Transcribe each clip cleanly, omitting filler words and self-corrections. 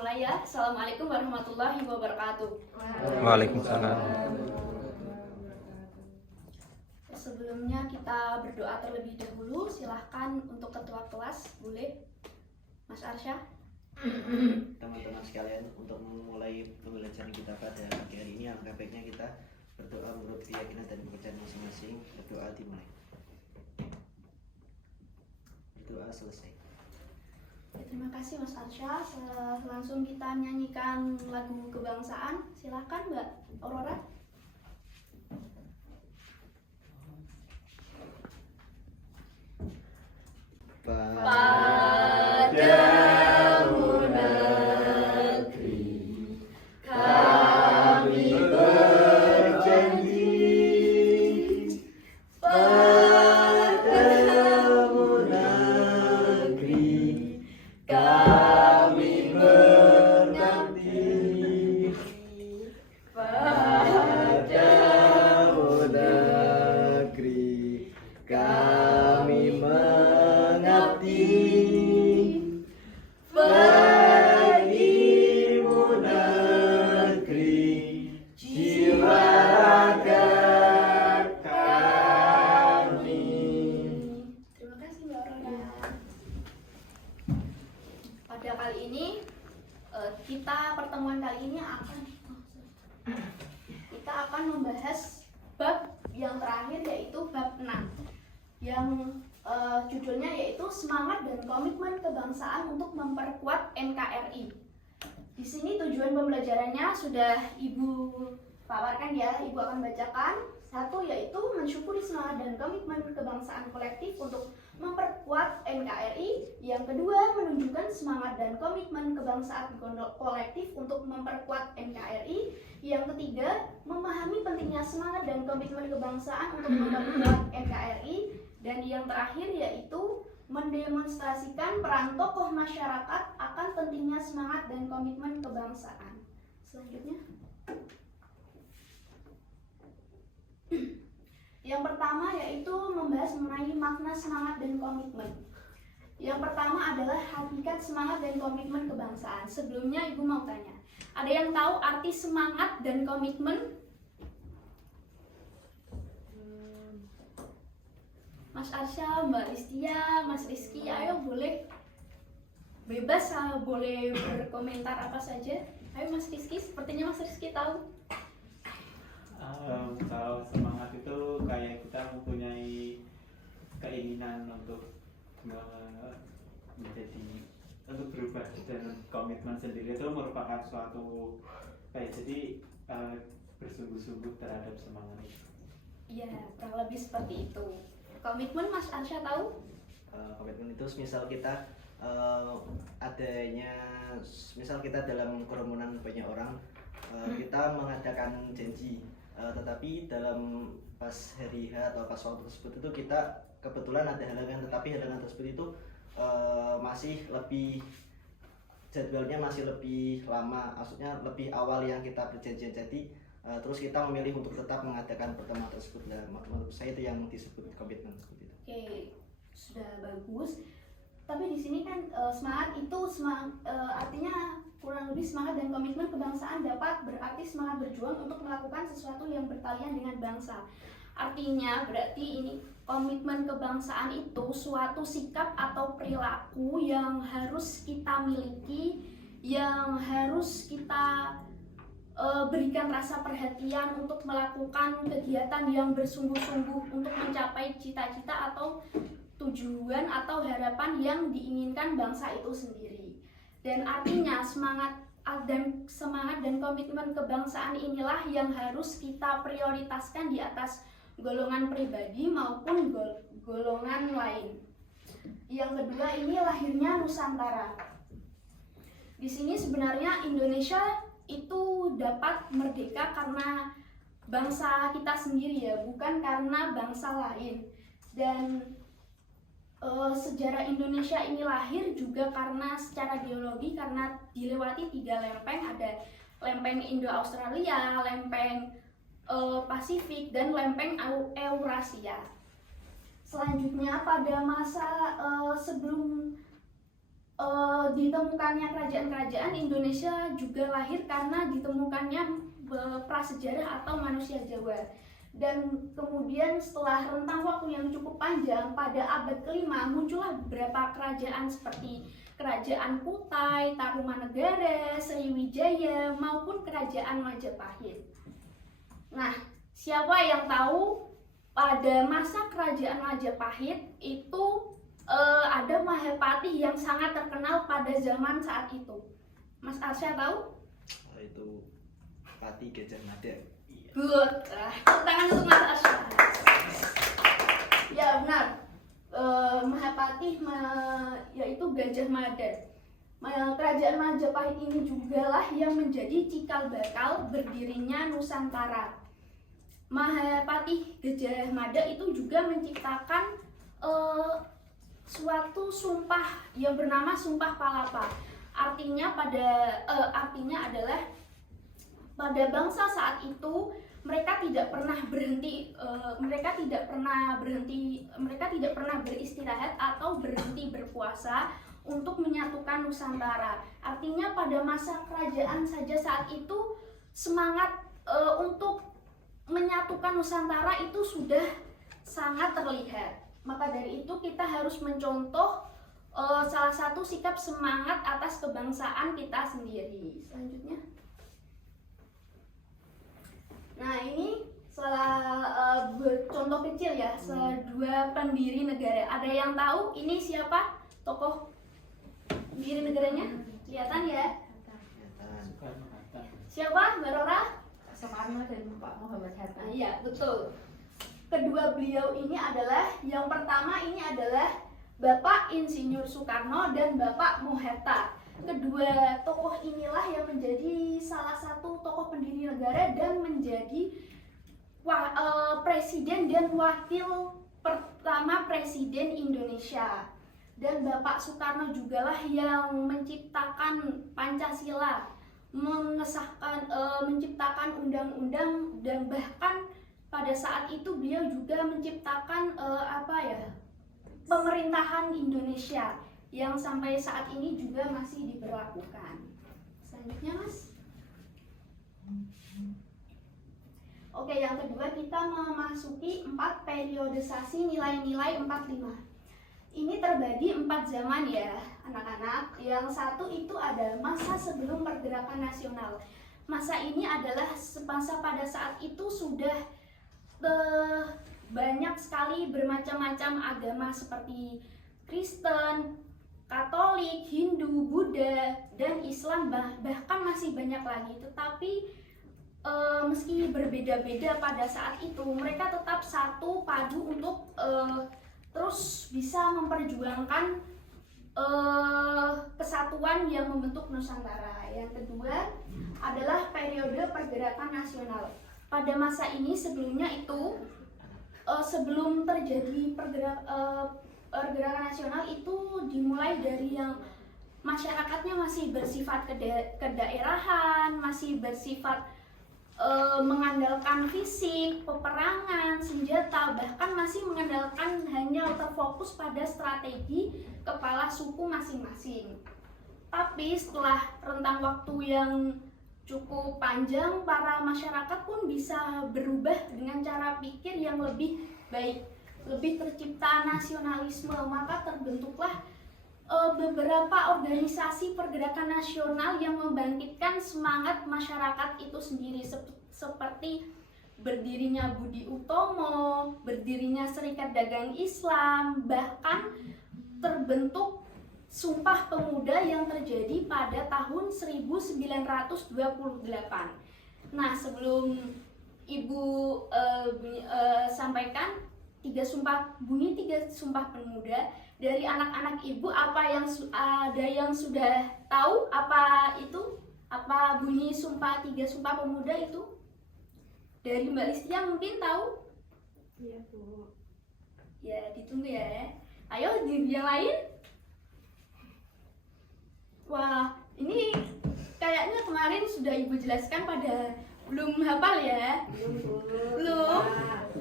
mulai ya. Assalamualaikum warahmatullahi wabarakatuh. Waalaikumsalam. Sebelumnya kita berdoa terlebih dahulu. Silahkan untuk ketua kelas, boleh Mas Arsya. Teman-teman sekalian, untuk memulai pembelajaran kita pada pagi hari ini, alangkah baiknya kita berdoa menurut keyakinan dan kepercayaan masing-masing. Berdoa dimulai. Berdoa selesai. Terima kasih Mas Arsya. Langsung kita nyanyikan lagu kebangsaan. Silahkan Mbak Aurora. Padamu negeri kami berjanji, padamu negeri kami mengabdi, padamu negeri kami mengabdi, bagimu negeri jiwa raga kami. Terima kasih Mbak Aurora. Pada kali ini pertemuan kali ini kita akan membahas bab yang terakhir, yaitu bab 6 yang judulnya yaitu semangat dan komitmen kebangsaan untuk memperkuat NKRI. Di sini tujuan pembelajarannya sudah Ibu paparkan ya, Ibu akan bacakan. Satu, yaitu mensyukuri semangat dan komitmen kebangsaan kolektif untuk memperkuat NKRI. Yang kedua, menunjukkan semangat dan komitmen kebangsaan kolektif untuk memperkuat NKRI. Yang ketiga, memahami pentingnya semangat dan komitmen kebangsaan untuk memperkuat NKRI. Dan yang terakhir yaitu mendemonstrasikan peran tokoh masyarakat akan pentingnya semangat dan komitmen kebangsaan. Selanjutnya, yang pertama yaitu membahas mengenai makna semangat dan komitmen. Yang pertama adalah hakikat semangat dan komitmen kebangsaan. Sebelumnya Ibu mau tanya, ada yang tahu arti semangat dan komitmen? Mas Arsya, Mbak Listia, Mas Rizky, ayo boleh bebas, boleh berkomentar apa saja. Ayo Mas Rizky, sepertinya Mas Rizky tahu. Kalau semangat itu kayak kita mempunyai keinginan untuk berubah, dan komitmen sendiri itu merupakan suatu bersungguh-sungguh terhadap semangat itu. Iya, kurang lebih seperti itu. Komitmen Mas Arsya tahu? Komitmen itu misal kita misal kita dalam kerumunan banyak orang, kita mengadakan janji, tetapi dalam pas hari H atau pas waktu tersebut itu kita kebetulan ada halangan, tetapi halangan tersebut itu masih lebih, jadwalnya masih lebih lama, maksudnya lebih awal yang kita berjanjian. Jadi terus kita memilih untuk tetap mengadakan pertemuan tersebut. Nah, menurut saya itu yang disebut komitmen. Oke, sudah bagus. Tapi di sini kan semangat itu artinya kurang lebih semangat dan komitmen kebangsaan dapat berarti semangat berjuang untuk melakukan sesuatu yang bertalian dengan bangsa. Artinya berarti ini komitmen kebangsaan itu suatu sikap atau perilaku yang harus kita miliki, yang harus kita berikan rasa perhatian untuk melakukan kegiatan yang bersungguh-sungguh untuk mencapai cita-cita atau tujuan atau harapan yang diinginkan bangsa itu sendiri. Dan artinya semangat dan komitmen kebangsaan inilah yang harus kita prioritaskan di atas golongan pribadi maupun golongan lain. Yang kedua, ini lahirnya Nusantara. Di sini sebenarnya Indonesia itu dapat merdeka karena bangsa kita sendiri ya, bukan karena bangsa lain. Dan sejarah Indonesia ini lahir juga karena secara geologi, karena dilewati 3 lempeng, ada lempeng Indo-Australia, lempeng Pasifik, dan lempeng Eurasia. Selanjutnya pada masa sebelum ditemukannya kerajaan-kerajaan Indonesia juga lahir karena ditemukannya prasejarah atau manusia Jawa. Dan kemudian setelah rentang waktu yang cukup panjang, pada abad kelima muncullah beberapa kerajaan seperti Kerajaan Kutai, Tarumanegara, Sriwijaya, maupun Kerajaan Majapahit. Nah, siapa yang tahu pada masa Kerajaan Majapahit itu ada Mahapati yang sangat terkenal pada zaman saat itu? Mas Arsya tahu? Itu Pati Gajah Mada. Good. Tepuk tangan untuk Mas Arsya. Ya benar. Mahapati yaitu Gajah Mada. Kerajaan Majapahit ini jugalah yang menjadi cikal bakal berdirinya Nusantara. Mahapati Gajah Mada itu juga menciptakan suatu sumpah yang bernama Sumpah Palapa. Artinya adalah pada bangsa saat itu mereka tidak pernah beristirahat atau berhenti berpuasa untuk menyatukan Nusantara. Artinya pada masa kerajaan saja saat itu semangat untuk menyatukan Nusantara itu sudah sangat terlihat. Maka dari itu kita harus mencontoh salah satu sikap semangat atas kebangsaan kita sendiri. Selanjutnya. Nah, ini salah contoh kecil ya, dua pendiri negara. Ada yang tahu ini siapa tokoh pendiri negaranya? Kelihatan ya? Soekarno-Hatta. Siapa, Mbak Rora? Soekarno dan Pak Muhammad Hatta. Nah, iya, betul. Kedua beliau ini adalah, yang pertama ini adalah Bapak Insinyur Soekarno dan Bapak Mohatta. Kedua tokoh inilah yang menjadi salah satu tokoh pendiri negara dan menjadi presiden dan wakil pertama presiden Indonesia. Dan Bapak Soekarno jugalah yang menciptakan Pancasila, menciptakan undang-undang, dan bahkan pada saat itu beliau juga menciptakan pemerintahan Indonesia yang sampai saat ini juga masih diberlakukan. Selanjutnya, Mas. Oke, yang kedua kita memasuki 4 periodisasi nilai-nilai 45. Ini terbagi 4 zaman ya, anak-anak. Yang satu itu ada masa sebelum pergerakan nasional. Masa ini adalah masa pada saat itu sudah banyak sekali bermacam-macam agama seperti Kristen, Katolik, Hindu, Buddha, dan Islam, bahkan masih banyak lagi. Tetapi meski berbeda-beda pada saat itu, mereka tetap satu padu untuk terus bisa memperjuangkan kesatuan yang membentuk Nusantara. Yang kedua adalah periode pergerakan nasional. Pada masa ini sebelumnya itu sebelum terjadi pergerakan nasional itu dimulai dari yang masyarakatnya masih bersifat kedaerahan, masih bersifat mengandalkan fisik, peperangan, senjata, bahkan masih mengandalkan hanya terfokus pada strategi kepala suku masing-masing. Tapi setelah rentang waktu yang cukup panjang, para masyarakat pun bisa berubah dengan cara pikir yang lebih baik, lebih tercipta nasionalisme, maka terbentuklah beberapa organisasi pergerakan nasional yang membangkitkan semangat masyarakat itu sendiri, seperti berdirinya Budi Utomo, berdirinya Serikat Dagang Islam, bahkan terbentuk Sumpah Pemuda yang terjadi pada tahun 1928. Nah, sebelum Ibu sampaikan tiga sumpah pemuda dari anak-anak Ibu, ada yang sudah tahu apa bunyi tiga sumpah pemuda itu? Dari Mbak Listia mungkin tahu? Iya, Bu. Ya, ditunggu ya. Ayo di yang lain. Wah, ini kayaknya kemarin sudah Ibu jelaskan pada belum hafal ya? Belum?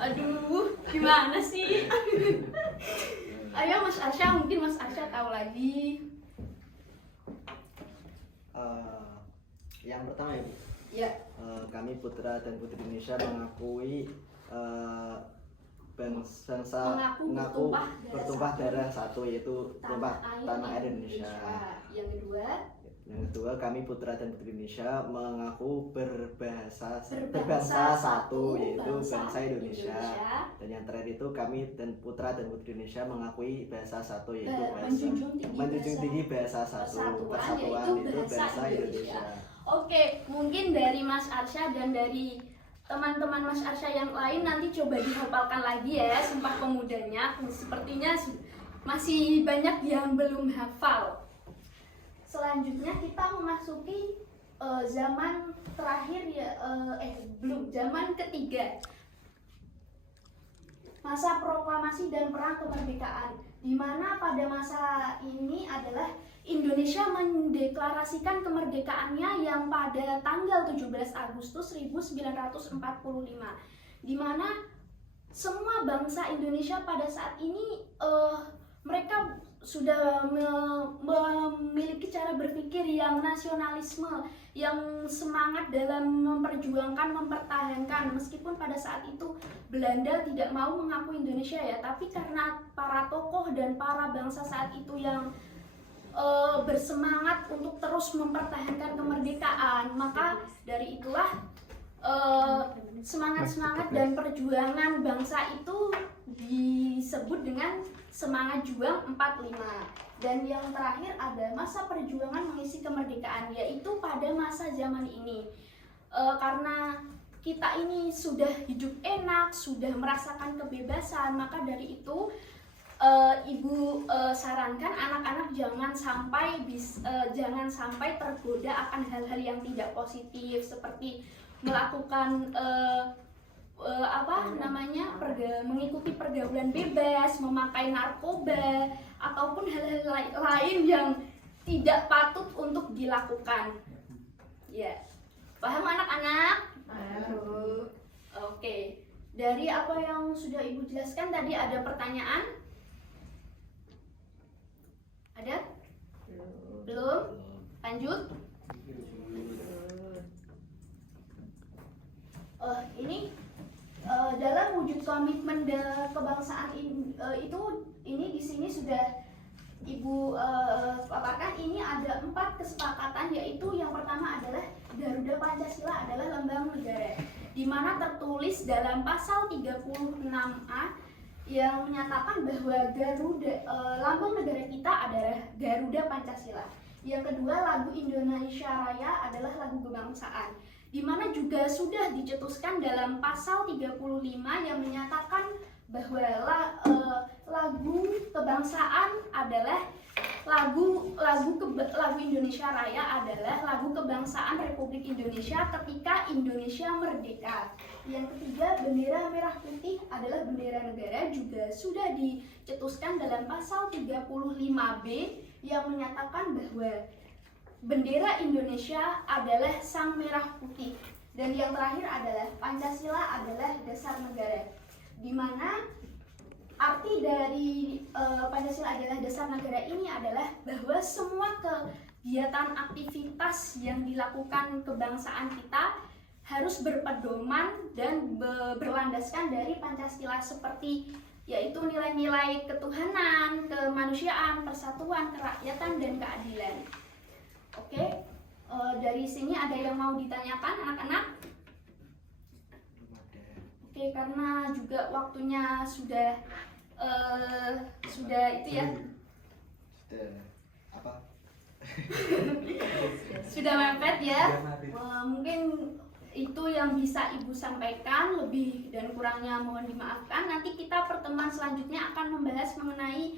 Aduh, gimana sih? Ayo Mas Arsya, mungkin Mas Arsya tahu lagi. Yang pertama ya Bu, Ya. kami putra dan putri Indonesia mengakui bangsa mengaku bertumpah darah satu, yaitu tanah air Indonesia. Yang kedua, kami putra dan putri Indonesia mengaku berbangsa satu, yaitu bangsa Indonesia. Dan yang terakhir itu kami dan putra dan putri Indonesia mengakui bahasa satu, yaitu menjunjung tinggi bahasa satu, persatuan itu bahasa Indonesia. Oke, mungkin dari Mas Arsya dan dari teman-teman Mas Arsya yang lain nanti coba dihafalkan lagi ya Sumpah Pemudanya. Sepertinya masih banyak yang belum hafal. Selanjutnya kita memasuki zaman terakhir ya, zaman ketiga. Masa proklamasi dan perang kemerdekaan, di mana pada masa ini adalah Indonesia mendeklarasikan kemerdekaannya yang pada tanggal 17 Agustus 1945, di mana semua bangsa Indonesia pada saat ini mereka sudah memiliki cara berpikir yang nasionalisme, yang semangat dalam memperjuangkan, mempertahankan, meskipun pada saat itu Belanda tidak mau mengakui Indonesia ya, tapi karena para tokoh dan para bangsa saat itu yang bersemangat untuk terus mempertahankan kemerdekaan, maka dari itulah semangat-semangat dan perjuangan bangsa itu disebut dengan semangat juang 45. Dan yang terakhir ada masa perjuangan mengisi kemerdekaan, yaitu pada masa zaman ini. Karena kita ini sudah hidup enak, sudah merasakan kebebasan, maka dari itu Ibu sarankan anak-anak jangan sampai tergoda akan hal-hal yang tidak positif, seperti melakukan mengikuti pergaulan bebas, memakai narkoba, ataupun hal-hal lain yang tidak patut untuk dilakukan. Ya, paham anak-anak? Oke. Dari apa yang sudah Ibu jelaskan tadi, ada pertanyaan? Ada? Belum? Lanjut? Ini dalam wujud komitmen kebangsaan ini di sini sudah Ibu paparkan. Ini ada 4 kesepakatan, yaitu yang pertama adalah Garuda Pancasila adalah lambang negara, di mana tertulis dalam pasal 36A yang menyatakan bahwa lambang negara kita adalah Garuda Pancasila. Yang kedua, lagu Indonesia Raya adalah lagu kebangsaan, di mana juga sudah dicetuskan dalam pasal 35 yang menyatakan bahwa lagu kebangsaan adalah lagu Indonesia Raya adalah lagu kebangsaan Republik Indonesia ketika Indonesia merdeka. Yang ketiga, bendera merah putih adalah bendera negara, juga sudah dicetuskan dalam pasal 35B yang menyatakan bahwa bendera Indonesia adalah sang merah putih. Dan yang terakhir adalah Pancasila adalah dasar negara, di mana arti dari Pancasila adalah dasar negara ini adalah bahwa semua kegiatan aktivitas yang dilakukan kebangsaan kita harus berpedoman dan berlandaskan dari Pancasila, seperti yaitu nilai-nilai ketuhanan, kemanusiaan, persatuan, kerakyatan, dan keadilan. Oke, dari sini ada yang mau ditanyakan anak-anak? Oke, karena juga waktunya sudah itu ya. Sudah mepet ya. Mungkin itu yang bisa Ibu sampaikan, lebih dan kurangnya mohon dimaafkan. Nanti kita pertemuan selanjutnya akan membahas mengenai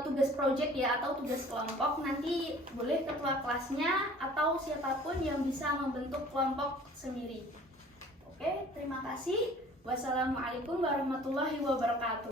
tugas proyek ya, atau tugas kelompok. Nanti boleh ketua kelasnya atau siapapun yang bisa membentuk kelompok sendiri. Oke, terima kasih. Wassalamualaikum warahmatullahi wabarakatuh.